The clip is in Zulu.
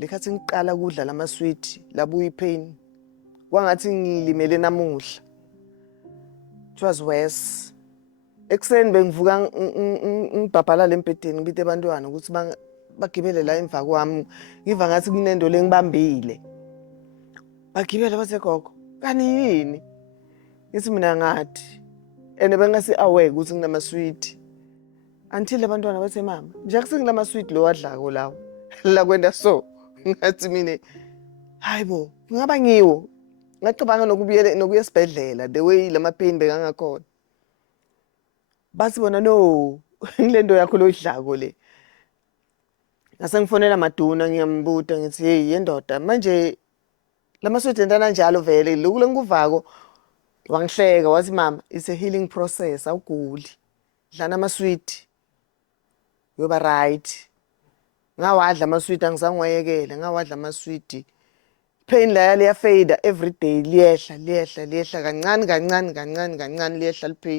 lekhathi ngiqala kudla lamaswiti labuya ipain kwangathi ngilimele namuhla. It was worse. Ekseni bengivuka ngibhabhala embedeni ngibite abantwana ukuthi bagibele la emva kwami ngiva ngathi kunento lengibambile. Bagibela bathi gogo kani yini? Ngithi mina ngathi ene bengasi aware ukuthi nginamaswiti. Until abantwana bathi mama nje akusenginamaswiti lo wadlako lawo. La kwenda so ngathi mina hayibo ngaba ngiwo ngacabanga nokuya esibhedlela the way lama pain bekangakhona. Bathi bona no ngilento yakho loyidlako le. Ngase ngifonela maduna ngiyambuta ngithi hey yendoda manje lamaswidi entana njalo vele lokhu lengikuvako wangihleka wathi mama it's a healing process awuguli. Dlana amaswidi yoba right. Ngawadla amaswidi angisangiwayekela ngawadla amaswidi. Pain la liya fade every day liyehla kancane liyehla lipain.